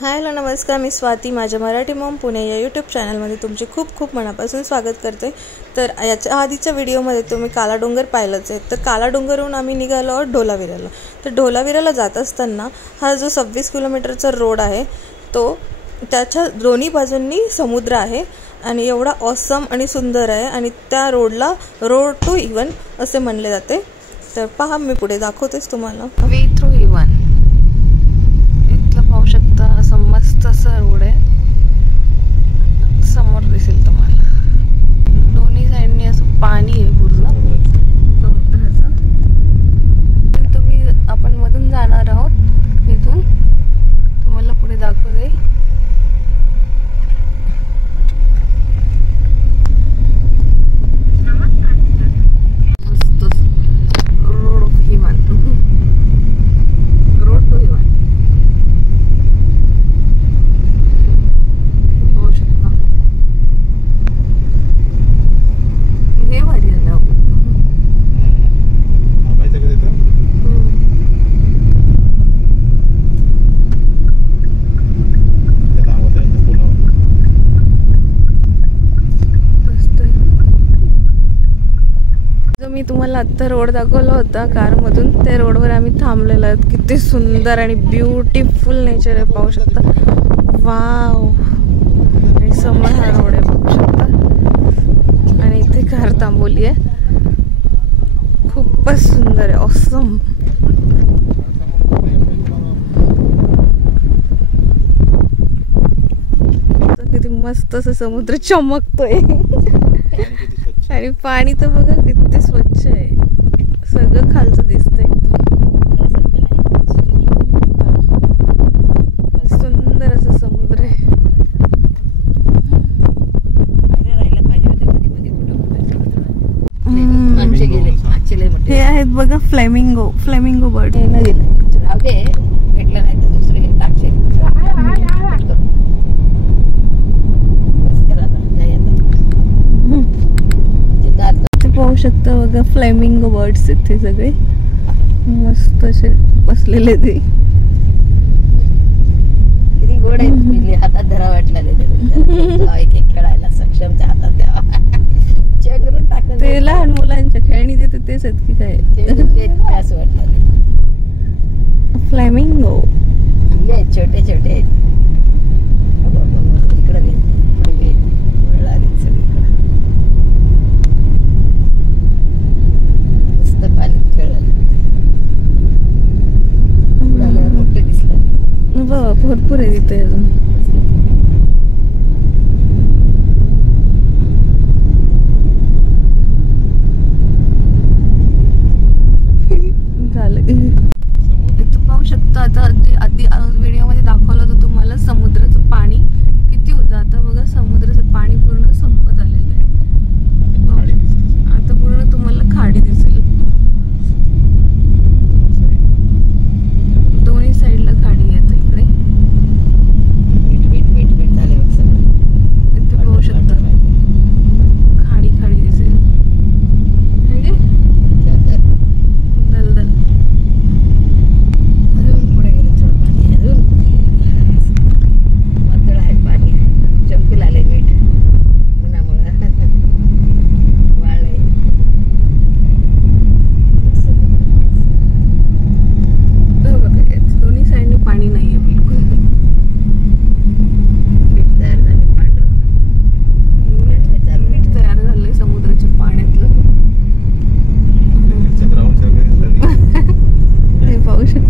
Hello नमस्कार, मी स्वाती माझ्या Marathi Maugham Pune या यूट्यूब चॅनलमध्ये तुमचे खूप खूप मनापासून स्वागत करते। तर याच्या आधीच्या व्हिडिओमध्ये तुम्ही काला डोंगर पाहिलंच आहे। तर काला डोंगरहून आम्ही निघालो आहोत ढोलावीराला। तर ढोलावीराला जात असताना हा जो 26 किलोमीटरचा रोड आहे तो त्याच्या दोन्ही बाजूंनी समुद्र आहे आणि एवढा ऑसम आणि सुंदर आहे आणि त्या रोडला रोड टू इवन असे म्हणले जाते। तर पहा, मी पुढे दाखवतेच तुम्हाला। वे थ्रू इवन इथलं पाहू शकता, असं मस्त असा रोड आहे, समोर दिसेल तुम्हाला। दोन्ही साइडनी असं पाणी आहे पूर्ण समुद्राचं। तुम्ही आपण मधून जाणार आहोत, इथून तुम्हाला पुढे दाखवते। मी तुम्हाला आता रोड दाखवला होता कारमधून, त्या रोडवर आम्ही थांबलेलो आहोत। किती सुंदर आणि ब्युटिफुल नेचर आहे, पाहू शकता। वाव, आणि समोर हा रोड आहे, पाहू शकता। आणि इथे कार थांबवली आहे, खूपच सुंदर आहे, ऑसम। किती मस्त असं समुद्र चमकतोय आणि पाणी तर बघा किती स्वच्छ आहे, सगळं खालचं दिसतंय एकदम सुंदर असं समुद्र आहे। हे आहेत बघा फ्लेमिंगो, फ्लेमिंगो बर्ड। पाहू शकता बघा फ्लेमिंगो बर्ड्स इथे सगळे मस्त असे बसलेले ते। किती गोड आहेत, म्हणजे हातात धरा वाटलेले एक एक खेळायला सक्षमच्या हातात द्यावा करून टाकलं। ते लहान मुलांच्या खेळणी देते तेच आहेत की काय, असं वाटलं। फ्लेमिंगो छोटे छोटे आहेत, इकडे मोठे दिसलं बाबा, भरपूर आहे तिथे अजून। झालं इथं पाहू शकता। आता आधी व्हिडिओमध्ये दाखवलं होतं तुम्हाला समुद्राचं पाणी किती होतं, आता बघा समुद्राचं पाणी पूर्ण संपत आलेलं आहे। आता पूर्ण तुम्हाला खाडी दिसेल, दोन्ही साईडला खाडी आहे इकडे। इथे पाहू शकता खाडी खाडी दिसेल, म्हणजे दलदल। अजून पुढे गेले थोडं पाणी, अजून वादळ आहे, पाणी आहे, चमकू लागले मीठ उन्हामुळे वाळले। दोन्ही साईडने पाणी नाहीये बिलकुल, मीठ तयार झाले, पांढरं मीठ तयार झालंय समुद्राच्या पाण्यातलं। हे पाहू शकता।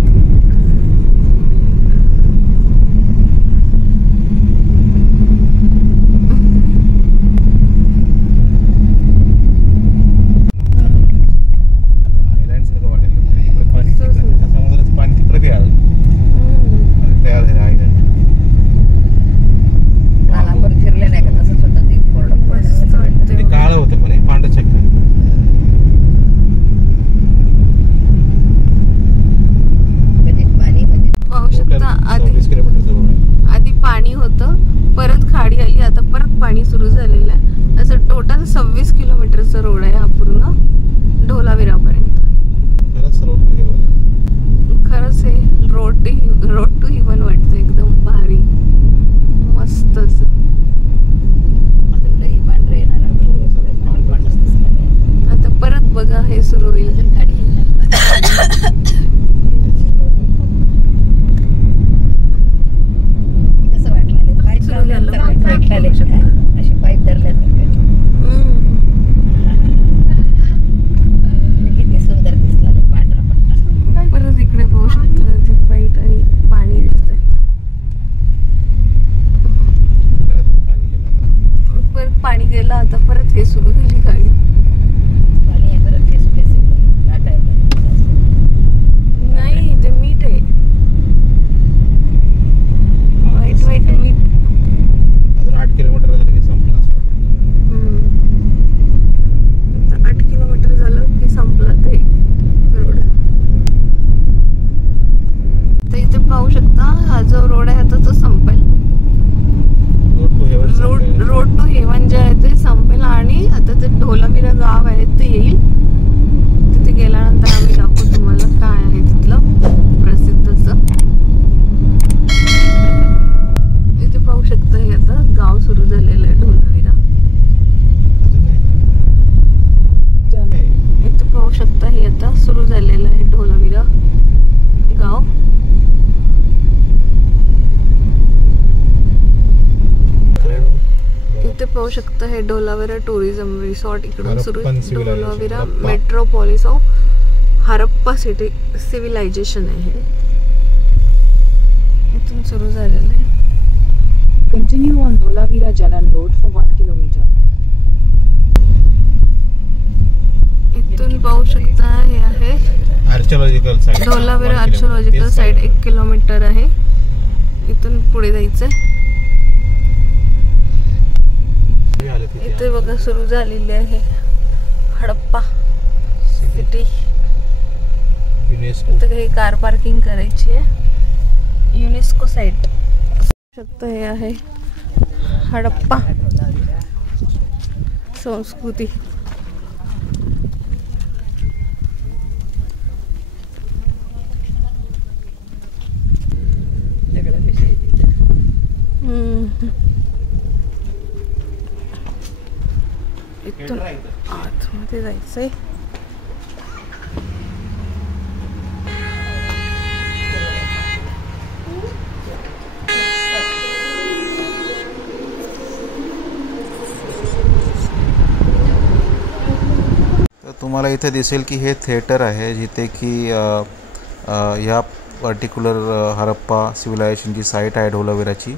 आधी पाणी होतं, परत खाडी आली, आता परत पाणी सुरू झालेलं आहे। असं टोटल 26 किलोमीटरचा रोड आहे हा पूर्ण ढोलावीरापर्यंत। खरंच आहे रोड टू इवन वाटतं एकदम भारी। पाहू शकता हे डोलाविरा टुरिझम रिसॉर्ट इकडून सुरू आहे. Dholavira metropolis of Harappa city civilisation आहे, इथून सुरू झालेलं आहे. Continue on Dholavira Jalan Road for 1 kilometer. इथून पाहू शकता हे आहे archaeological site, Dholavira archaeological site 1 kilometre आहे. इथून पुढे जायचंय. इथे बघा सुरू झालेली आहे हडप्पा सिटी. इथं काही कार पार्किंग करायची आहे. युनेस्को साइट शकता हे आहे हडप्पा संस्कृती. इथून आतमध्ये जायचंय. तुम्हाला इथे दिसेल की हे थिएटर आहे, जिथे की ह्या पर्टिक्युलर हरप्पा सिव्हिलायझेशनची साईट आहे डोलाविराची,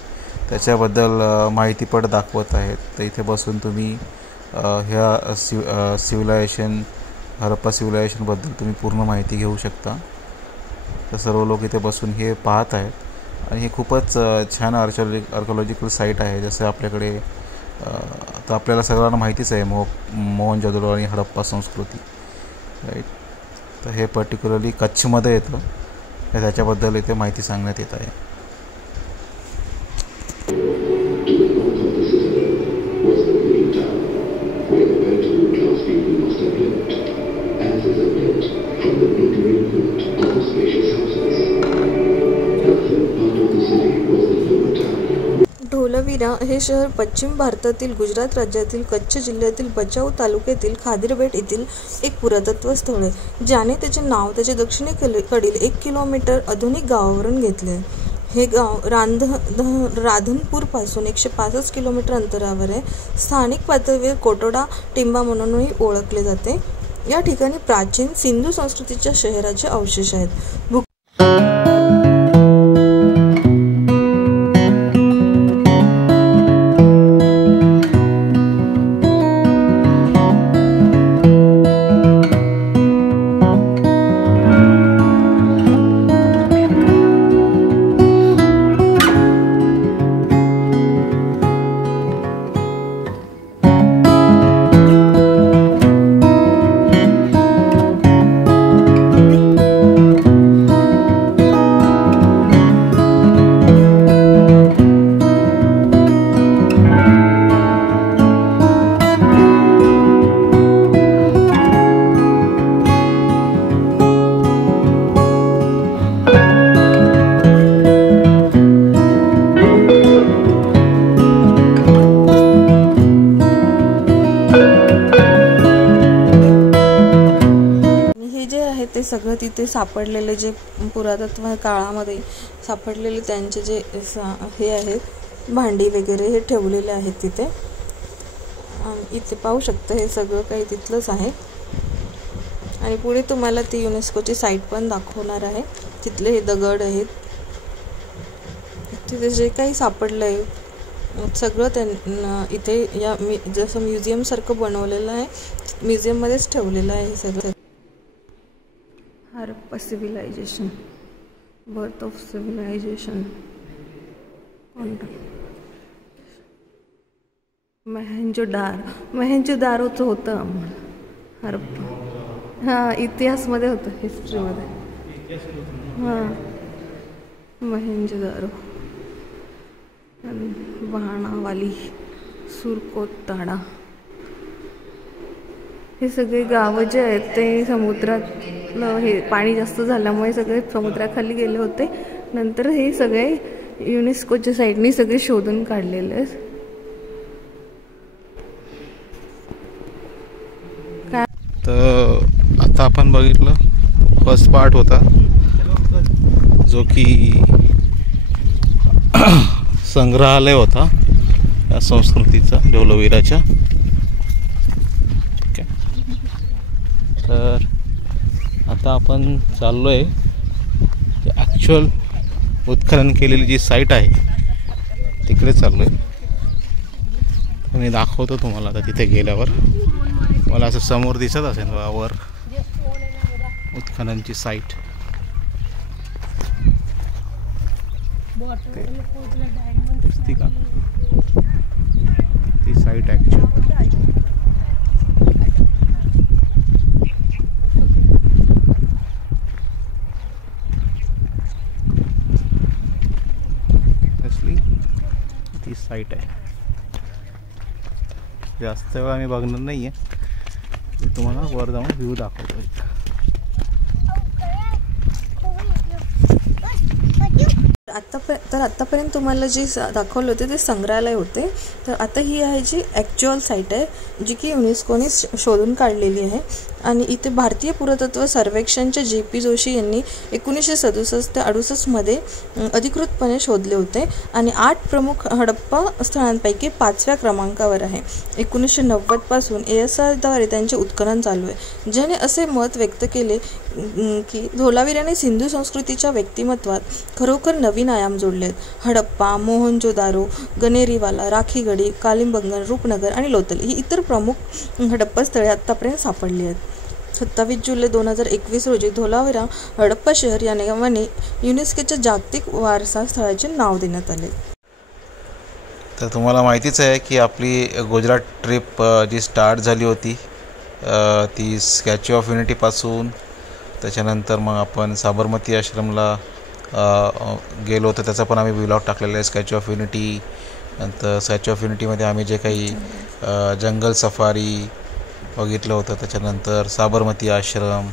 त्याच्याबद्दल माहितीपट दाखवत आहेत. तर इथे बसून तुम्ही ह्या सिव्हिलायझेशन हरप्पा सिव्हिलायझेशनबद्दल तुम्ही पूर्ण माहिती घेऊ शकता. तर सर्व लोक इथे बसून हे पाहत आहेत आणि हे खूपच छान आर्किओलॉजिकल साईट आहे. जसं आपल्याकडे आता आपल्याला सगळ्यांना माहितीच आहे मोहनजोदडो आणि हडप्पा संस्कृती, राईट. तर हे पर्टिक्युलरली कच्छमध्ये येतं, त्याच्याबद्दल इथे माहिती सांगण्यात येत आहे. डोलाविरा हे शहर पश्चिम भारतातील गुजरात राज्यातील कच्छ जिल्ह्यातील भचाऊ तालुक्यातील खादीरबेट येथील एक पुरातत्व स्थळ आहे, ज्याने त्याचे नाव त्याच्या दक्षिणेकडील 1 किलोमीटर आधुनिक गावावरून घेतले आहे. हे गाव राधनपूर पासून 165 किलोमीटर अंतरावर आहे. स्थानिक पातळीवर कोटोडा टिंबा म्हणूनही ओळखले जाते. या ठिकाणी प्राचीन सिंधू संस्कृतीच्या शहराचे अवशेष आहेत. ते सगळं तिथे सापडलेले जे पुरातत्व काळामध्ये सापडलेले त्यांचे जे हे आहेत भांडी वगैरे हे ठेवलेले आहेत तिथे. इथे पाहू शकता हे सगळं काही तिथलंच आहे. आणि पुढे तुम्हाला ती युनेस्कोची साईट पण दाखवणार आहे. तिथले हे दगड आहेत, तिथे जे काही सापडलं आहे सगळं त्यांना इथे या जसं म्युझियम सारखं बनवलेलं आहे, म्युझियममध्येच ठेवलेलं आहे हे सगळं. Harappa civilisation, birth of civilisation, मोहनजोदारोचं होतं हरप्पा. हां, इतिहासमध्ये होतं, हिस्ट्रीमध्ये. हां, मोहनजोदारो, बाणावाली, सुरकोताडा, हे सगळे गावं जे आहेत ते समुद्रातलं हे पाणी जास्त झाल्यामुळे सगळे समुद्राखाली गेले होते. नंतर हे सगळे युनेस्कोच्या साईडनी सगळे शोधून काढलेले आहेत. तर आता आपण बघितलं फर्स्ट पार्ट होता जो की संग्रहालय होता या संस्कृतीचा ढोलविराच्या. ठीक आहे, तर आता आपण चाललो आहे ॲक्च्युअल उत्खनन केलेली जी साईट आहे तिकडे चाललो आहे. मी दाखवतो तुम्हाला आता तिथे गेल्यावर. मला असं समोर दिसत असेल वर उत्खननची साईट. दिसती का ती साईट ॲक्च्युअल. ती साईट आहे. जास्त वेळ आम्ही बघणार नाही आहे, मी तुम्हाला वर जाऊन व्ह्यू दाखवतो. आत्तापर्यंत तुम्हाला जे दाखवले होते ते संग्रहालय होते. तर आता ही आहे जी ॲक्च्युअल साईट आहे जी की युनेस्कोने शोधून काढलेली आहे. आणि इथे भारतीय पुरातत्व सर्वेक्षणच्या JP जोशी यांनी 1967 ते 68 मध्ये अधिकृतपणे शोधले होते. आणि 8 प्रमुख हडप्पा स्थळांपैकी 5व्या क्रमांकावर आहे. 1990 पासून ASR द्वारे त्यांचे उत्खनन चालू आहे, ज्याने असे मत व्यक्त केले की धोलावीराने सिंधू संस्कृतीच्या व्यक्तिमत्वात खरोखर नवीन आयाम जोडले आहेत. हडप्पा, मोहनजोदारो, गनेरीवाला, राखीगढी, कालिबंगन, रूपनगर आणि लोथल ही इतर प्रमुख हडप्पा स्थळे आत्तापर्यंत सापडली आहेत. 27 जुलै 2021 रोजी धोलावीरा हडप्पा शहर या नावाने युनेस्कोच्या जागतिक वारसा स्थळाचे नाव देण्यात आले. तर तुम्हाला माहितीच आहे की आपली गुजरात ट्रिप जी स्टार्ट झाली होती ती स्टॅच्यू ऑफ युनिटीपासून. त्याच्यानंतर मग आपण साबरमती आश्रमला गेलो होतो, त्याचा पण आम्ही व्लॉग टाकलेला आहे. स्टॅच्यू ऑफ युनिटी, नंतर स्टॅच्यू ऑफ युनिटीमध्ये आम्ही जे काही जंगल सफारी बघितलं होतं, त्याच्यानंतर साबरमती आश्रम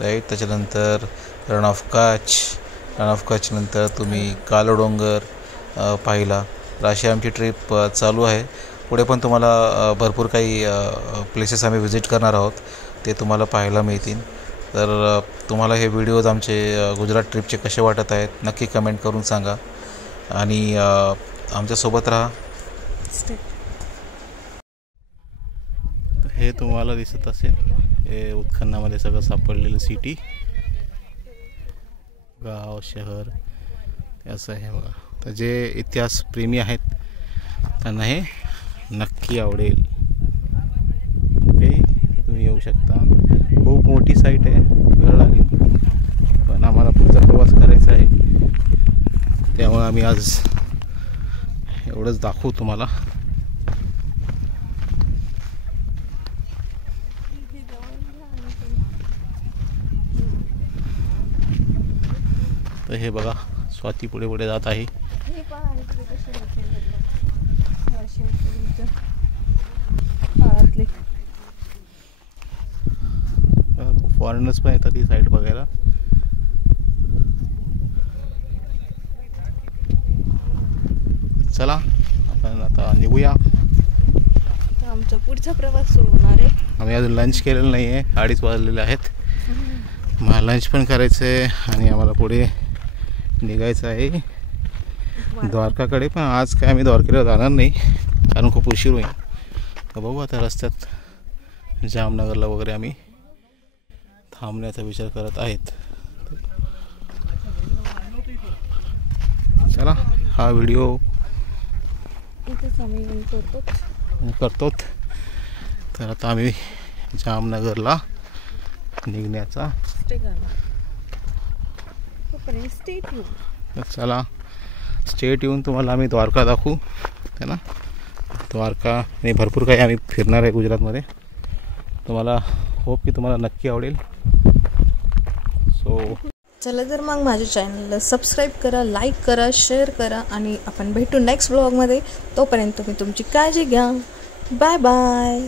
राईट, त्याच्यानंतर रण ऑफ कच्छ नंतर तुम्ही काला डोंगर पाहिला. तर अशी आमची ट्रिप चालू आहे. पुढे पण तुम्हाला भरपूर काही प्लेसेस आम्ही व्हिजिट करणार आहोत, ते तुम्हाला पाहायला मिळतील. तर तुम्हाला हे व्हिडिओज आमचे गुजरात ट्रिपचे कसे वाटत आहेत नक्की कमेंट करून सांगा आणि आमच्यासोबत राहा. हे तुम्हाला दिसत असेल हे उत्खननामध्ये सगळं सापडलेलं सिटी, गाव, शहर असं आहे बघा. तर जे इतिहास प्रेमी आहेत त्यांना हे नक्की आवडेल. ओके, तुम्ही येऊ शकता. खूप मोठी साईट आहे, वेळ लागेल, पण आम्हाला पुढचा प्रवास करायचा आहे, त्यामुळे आम्ही आज एवढंच दाखवू तुम्हाला. तर हे बघा स्वाती पुढे पुढे जात आहे. फॉरेनर्स पण येतात ही साईड बघायला. चला आपण आता निघूया. आमचा पुढचा प्रवास सुरू होणार आहे. आम्ही अजून लंच केलेलं नाही आहे, 2:30 वाजलेले आहेत. मला लंच पण करायचं आहे आणि आम्हाला पुढे निघायचं आहे द्वारकाकडे. पण आज काय आम्ही द्वारकेला जाणार नाही कारण खूप उशीर होईल. तर बघू आता रस्त्यात जामनगरला वगैरे आम्ही थांबण्याचा विचार करत आहेत. चला हा व्हिडिओ इथेच आम्ही करतो. तर आता आम्ही जामनगरला निघण्याचा चला स्टेट येऊन तुम्हाला आम्ही द्वारका दाखवू है ना. द्वारका आणि भरपूर काही आम्ही फिरणार आहे गुजरातमध्ये. तुम्हाला होप की तुम्हाला नक्की आवडेल. सो चला तर मग माझ्या चॅनलला सबस्क्राईब करा, लाईक करा, शेअर करा आणि आपण भेटू नेक्स्ट ब्लॉगमध्ये. तोपर्यंत तुम्ही तुमची काळजी घ्या. Bye bye.